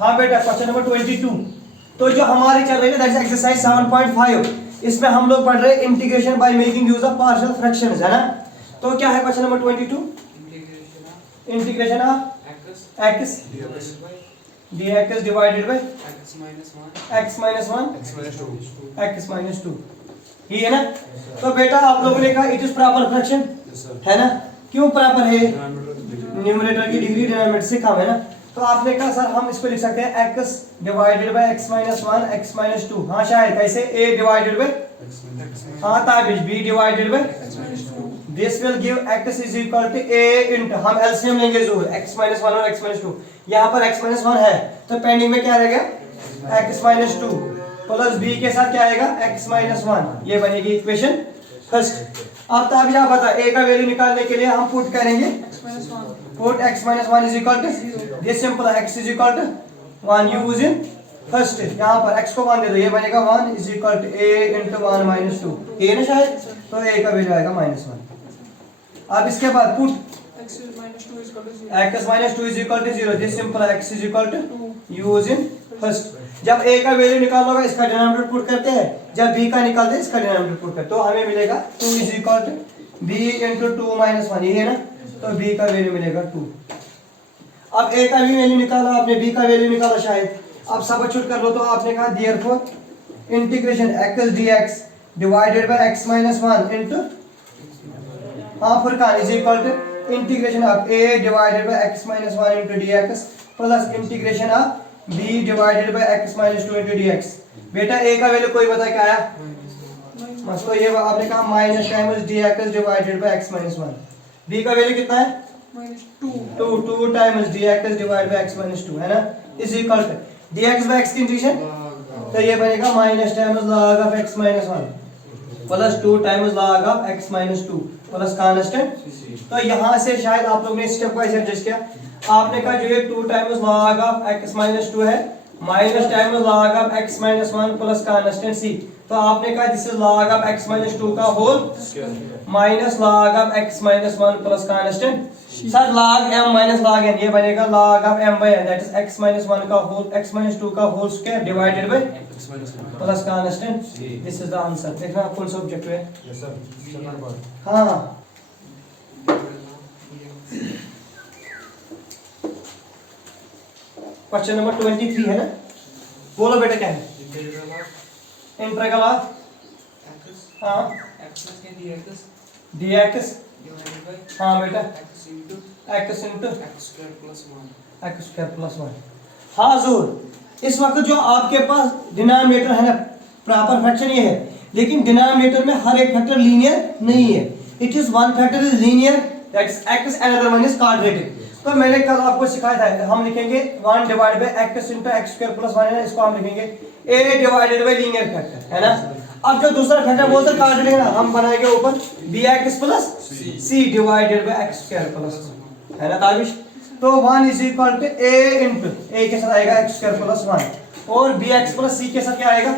हाँ बेटा question number 22। तो जो हमारी चल रही है दैट इज एक्सरसाइज 7.5, इसमें हम लोग पढ़ रहे हैं integration by making use of partial fractions, है ना। तो क्या है question number 22? Integration of x dx divided by x minus 1 x minus 2, ये है ना। तो बेटा आप लोगों ने कहा इट इज प्रॉपर फ्रैक्शन, है ना। क्यों प्रॉपर है? न्यूमरेटर की डिग्री डिनोमिनेटर से कम है ना। तो आपने कहा सर हम इसको लिख सकते हैं x divided by x minus 1 x minus 2। हाँ शायद कैसे? a डिवाइडेड बाय, हाँ Tabish b divided by, this will give x is equal to a into, हम एलसीएम लेंगे जरूर, x minus 1 और x minus 2। यहाँ पर x minus 1 है तो पेंडिंग में क्या रहेगा x minus 2 प्लस b के साथ क्या आएगा x minus 1, ये बनेगी इक्वेशन फर्स्ट। अब ताबिज आप बता a का वैल्यू निकालने के लिए हम पुट करेंगे put x minus 1 is equal to, this simple x is equal to 1 use in first. यहाँ पर x को 1 दे दो, ये बनेगा 1 is equal to a into 1 minus 2, ये ना शायद। तो a का वैल्यू आएगा -1। अब इसके बाद put x minus 2 is equal to 0, this simple x is equal to use in first. जब a का वैल्यू निकालोगा इसका डिनोमिनेटर पुट करते हैं, जब b का निकालते हैं इसका डिनोमिनेटर पुट करते हैं, तो हमें मिलेगा 2 is equal to b into 2 minus 1, ये है ना। तो b का वैल्यू मिलेगा 2। अब a का भी वैल्यू निकाला आपने, b का वैल्यू निकाला शायद। अब सबस्टिट्यूट कर लो, तो आपने कहा therefore integration x dx divided by x minus 1 into, हाँ Furqan is equal to integration of a divided by x minus 1 into dx plus integration of b divided by x minus 2 into dx। बेटा a का value कोई बता क्या आया? बस तो ये आपने कहा minus times dx divided by x minus 1। b का वैल्यू कितना है? -2 times dx divided by x minus 2, है ना, is equal to dx by x की इंटीग्रेशन, तो ये बनेगा minus times log of x minus 1 plus 2 times log of x minus 2 plus constant. तो यहाँ से शायद आप लोग ने स्टेप वाइज एडजस्ट किया। आपने कहा जो ये 2 times log of x minus 2 है minus times log of x minus 1 plus constant c, तो आपने कहा this is log of x minus 2 का whole minus log of x minus 1 plus constant. Sir log m minus log n, ये बनेगा log of m by n that is x minus 1 का whole x minus 2 का whole square divided by plus constant. This is the answer. देखना कौन सा objective है। Yes sir. हाँ question number 23 है ना। बोलो बेटा क्या है? इंटीग्रल ऑफ हाँ dx, हाँ बेटा x into x square plus 1। हाँ जरूर। इस वक्त जो आपके पास डिनोमिनेटर है ना प्रॉपर फ्रैक्शन ये है, लेकिन डिनोमिनेटर में हर एक फैक्टर लीनियर नहीं है। It is one factor is linear that is x, another one is quadratic. तो मैंने कल आपको सिखाया था, हम लिखेंगे 1 divide by x into x square plus 1 है ना, इसको हम लिखेंगे a divided bye linear factor, है ना। अब जो दूसरा फैक्टर बोलते हैं क्वाड्रेटिक ना, हम बनाएंगे ऊपर bx plus c divided by x square plus 1, है ना ताबिश। तो 1 is equal to a into a के साथ आएगा x स्क्वायर प्लस 1 और bx प्लस c के साथ क्या आएगा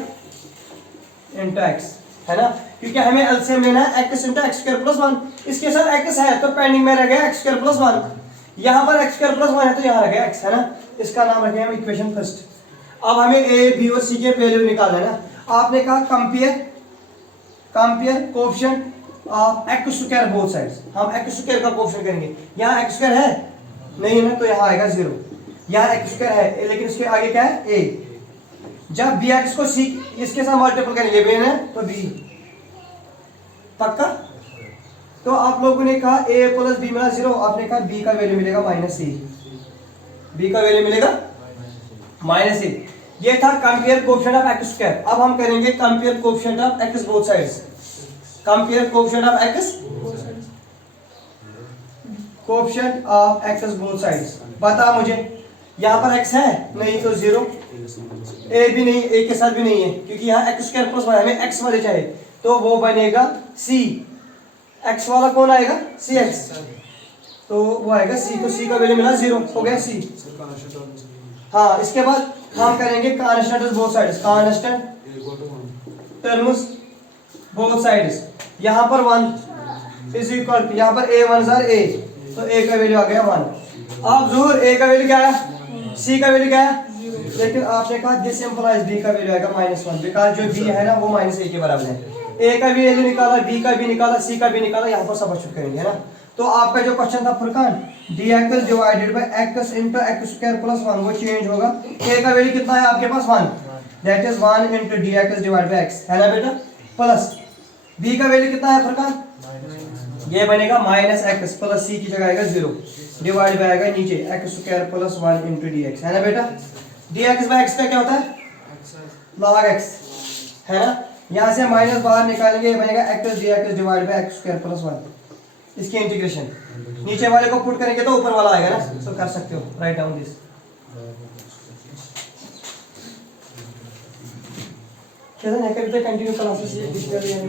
इंटू x, है ना, क्योंकि हमें एलसीएम लेना है x into x square plus 1। इसके साथ x है तो पेंडिंग में रह गया x स्क्वायर प्लस 1, यहाँ पर x स्क्वायर प्लस 1 है तो यहाँ रह गया x, है ना। इसका नाम रखेंगे हम इक्वेशन फर्स्ट। अब हमें a b और c के वैल्यू निकालना है ना। आपने कहा compare coefficient of x square both sides, हम x स्क्वायर का कोएफिशिएंट करेंगे। यहाँ x स्क्वायर है नहीं है ना, तो यहाँ आएगा 0। यहाँ x स्क्वायर है लेकिन इसके आगे क्या है a। जब bx को c इसके साथ मल्टीपल करेंगे b है तो b पक्का। तो आप लोगों ने कहा a प्लस b मिला 0, आपने कहा b का वैल्यू मिलेगा -a, b का वैल्यू मिलेगा -a। ये था compare coefficient of x square. अब हम करेंगे compare coefficient of x both sides. Compare coefficient of x, coefficient of x both sides. बता मुझे यहाँ पर x है नहीं तो 0, a भी नहीं, a के साथ भी नहीं है क्योंकि यहाँ x स्क्वायर प्लस 1 हमें x वाले चाहिए, तो वो बनेगा c। x वाला कौन आएगा? cx, तो वो आएगा c, तो c का वैल्यू मिला 0, हो गया c। हाँ इसके बाद हम करेंगे constant both sides, constant terms both sides. यहाँ पर 1 इज इक्वल टू, यहाँ पर a 1 a, तो a का वैल्यू आ गया 1। अब जरूर a का वैल्यू क्या आया सी का वैल्यू क्या है, लेकिन आपने कहा दिस इंप्लाइज बी का वैल्यू आएगा -1 बिकॉज जो बी है ना वो -a के बराबर है। ए का भी वैल्यू निकाला, बी का भी निकाला, सी का भी निकाला, यहाँ पर सब्स्टिट्यूट करेंगे है ना। तो आपका जो क्वेश्चन था Furqan dx divided by x into x² + 1 वो चेंज होगा। a का वैल्यू कितना है आपके पास 1, that is 1 into dx divided by x है ना बेटा, प्लस b का वैल्यू कितना है फुरकान, ये बनेगा -x प्लस c की जगह आएगा 0 डिवाइड बाय आएगा नीचे x² + 1 into dx है ना बेटा। dx बाय x का क्या होता है log x है ना, यहाँ से माइनस बाहर निकालेंगे, ये बनेगा x dx divide bye x² + 1, इसकी इंटीग्रेशन नीचे वाले को पुट करेंगे तो ऊपर वाला आएगा ना, तो कर सकते हो राइट डाउन दिस। कैसा नहीं करते कंटिन्यू क्लासेस ये डिजिटल यानी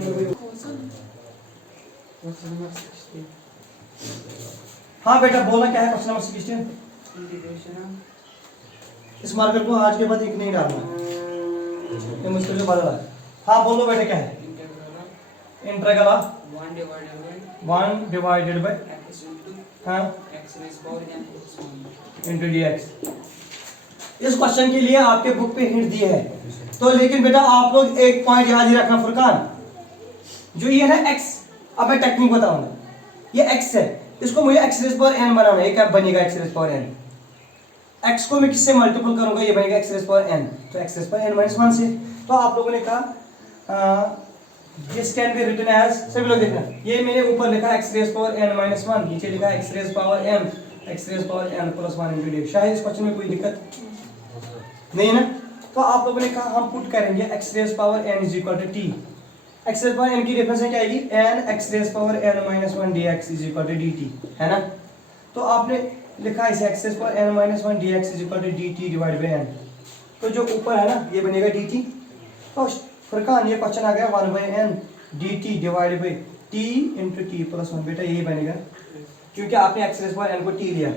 हाँ बेटा बोलना क्या है क्वेश्चन नंबर 16 इंटीग्रेशन। इस मार्कर को आज के बाद एक नहीं डालना, ये मुश्किल से बदला है। हाँ बोलो बेटा क्या है, इंटीग्रल ऑफ 1 डिवाइडेड बाय हाँ into dx। इस क्वेश्चन के लिए आपके बुक पे हिंट दिए है, तो लेकिन बेटा आप लोग एक पॉइंट याद ही रखना फुरकान, जो ये है ना x, अब मैं टेक्निक बताऊंगा, ये x है, इसको मुझे x⁴n बनाना है, ये क्या बनेगा x⁴n, x को मैं किससे मल्टीपल करूंगा, ये बनेगा x⁴n, तो x⁴n - 1 से। तो आप लोगों ने कहा this can be written as, सभी लोग देखना, ये मैंने ऊपर लिखा x⁴n - 1, नीचे लिखा x⁴n + 1 into dx। शायद इस क्वेश्चन में कोई दिक्कत नहीं है ना। तो आप लोगों ने कहा हम पुट करेंगे x⁴n = t, x⁴n की डिफरेंस क्या आएगी n x⁴n - 1 dx = dt है ना। तो आपने लिखा इसे x⁴n - 1 dx = dt divide by n, तो जो ऊपर है ना ये बनेगा dt। तो फुरकान ये क्वेश्चन आ गया 1/n dt divide by t into t + 1, बेटा यही बनेगा क्योंकि आपने x⁴n को t लिया,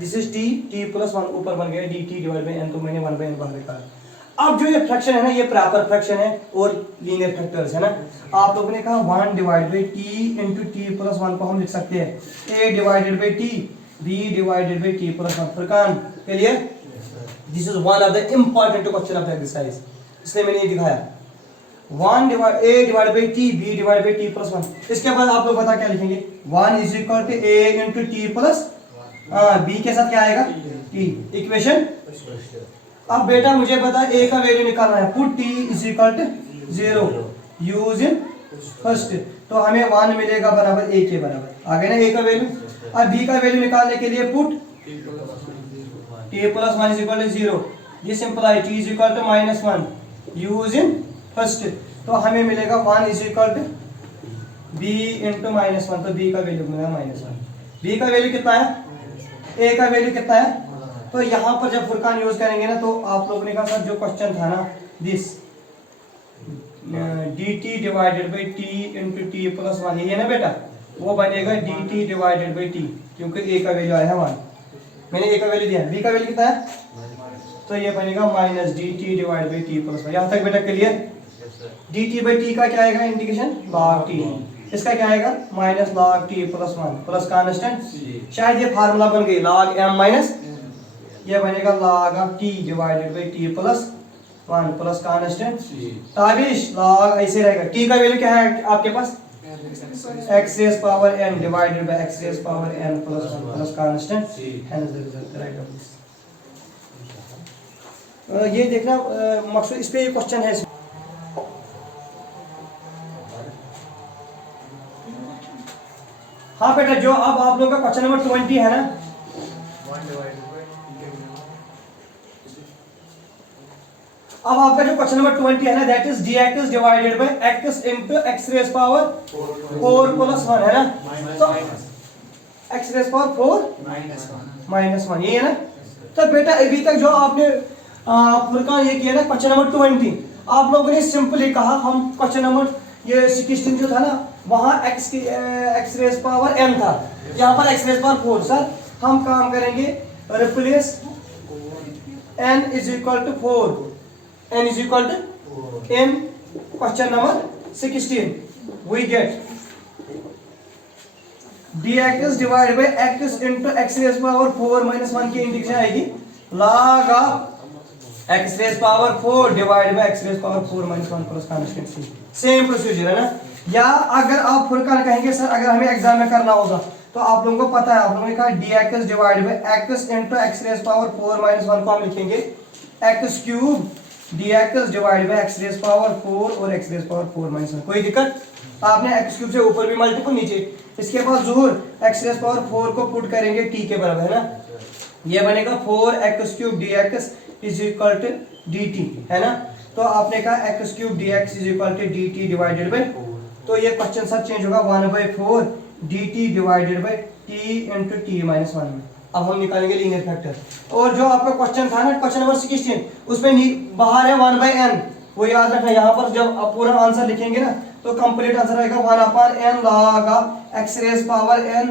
दिस इज t + 1 ऊपर बन गया dt डिवाइड बाय n, तो मैंने 1/n बाहर निकाला। अब जो ये फ्रैक्शन है ना ये प्रॉपर फ्रैक्शन है और लीनियर फैक्टर्स है ना। आप लोगों ने कहा 1 divide by t into t + 1 को हम लिख सकते हैं a divided by t b divided by t + 1। Furqan clear, this is one of the important question of the exercise, इसलिए मैंने ये दिखाया 1 a divide by t b divide by t + 1। इसके बाद आप लोग बता क्या लिखेंगे, 1 = a into t plus b के साथ क्या आएगा t, इक्वेशन। अब बेटा मुझे बता a का वैल्यू निकालना है, put t = 0 use in first, तो हमें 1 मिलेगा बराबर a के बराबर, आ गया ना a का वैल्यू। अब b का वैल्यू निकालने के लिए put t + 1 = 0, this imply t = -1 use in first, तो हमें मिलेगा 1 = b into -1, तो b का वैल्यू मिलेगा -1। b का वैल्यू कितना है, a का वैल्यू कितना है, तो यहाँ पर जब फुरकान यूज करेंगे ना तो आप लोगों ने कहा सर जो क्वेश्चन था ना this dt divided by t into t + 1, ये है ना बेटा, वो बनेगा dt डिवाइडेड बाय t, क्योंकि a का वैल्यू आया है 1, मैंने a का वैल्यू दिया, b का वैल्यू कितना है, तो ये बनेगा -dt डिवाइड बाय t + 1। यहाँ तक बेटा क्लियर। dt बाई t का क्या आएगा इंटीग्रेशन log t, इसका क्या आएगा -log t + 1 प्लस कांस्टेंट, शायद ये फार्मूला बन गई log m माइनस, ये बनेगा log of t divided by t + 1 plus constant Tabish log ऐसे रहेगा। t का वैल्यू क्या है आपके पास x⁴n divided by x⁴n + 1 plus constant, hence the result right of this. ये देखना मकसद इस पे ये क्वेश्चन है। हाँ बेटा जो अब आप लोगों का क्वेश्चन नंबर 20 है ना, अब आपका जो क्वेश्चन नंबर 20 है ना that is dx divided by x into x⁴ (4 + 1 है ना, तो x⁴ -1 ये है ना। तो बेटा अभी तक जो आपने फुरकान ये किया ना क्वेश्चन नंबर 20, आप लोगों ने सिंपली कहा हम क्वेश्चन नंबर ये 16 जो था ना वहाँ x⁴n था, यहाँ पर x⁴4। सर हम काम करेंगे replace n = 4, n = in question number 16 we get dx divide by x into x⁴ (4 - 1) की इंटीग्रेशन आएगी log of x raised power 4 divided by x raised power 4 minus 1 plus constant c। Same procedure है ना। या अगर आप फुरकान कहेंगे sir अगर हमें एग्जाम में करना होगा तो आप लोगों को पता है, आप लोगों ने कहा dx divide by x into x raise power 4 minus 1 को हम लिखेंगे x cube dx divide by x raise power 4 और x रेज पावर 4 माइनस 1। कोई दिक्कत? आपने x क्यूब से ऊपर भी मल्टीपल नीचे, इसके बाद ज़हूर x रेज पावर 4 को पुट करेंगे t के बराबर है ना, ये बनेगा 4x cube dx is equal to dt है ना। तो आपने कहा x cube dx is equal to dt divided by, तो ये क्वेश्चन सर चेंज होगा 1/4 dt divided by t into T minus 1 में। अब हम निकालेंगे लीनियर फैक्टर। और जो आपका क्वेश्चन था ना क्वेश्चन नंबर 16 उसमें बाहर है 1/n, वो याद रखना। यहाँ पर जब आप पूरा आंसर लिखेंगे ना तो कंप्लीट आंसर आएगा 1/n log x raise power n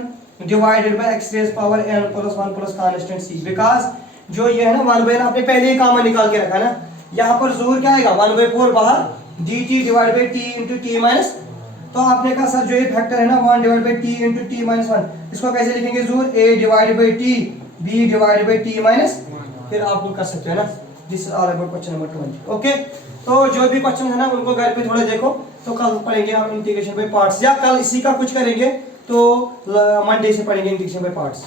divided by x raise power n plus 1 plus constant c। Because जो ये है ना 1/n आपने पहले ही कॉमन निकाल के रखा ना, यहाँ पर जोर क्या आएगा 1/4 बाहर dt divide by t into T minus, तो आपने कहा सर जो ये फैक्टर है ना 1 divide by t into T minus 1, इसको कैसे लिखेंगे जोर a divide by t b divide by t minus, फिर आप लोग कर सकते हैं ना। This is all about question number 20। Okay, तो जो भी क्वेश्चन है ना उनको घर पे थोड़ा देखो, तो कल पढ़ेंगे हम इंटीग्रेशन बाय पार्ट्स, या कल इसी का कुछ करेंगे तो मंडे से पढ़ेंगे इंटीग्रेशन बाय पार्ट्स।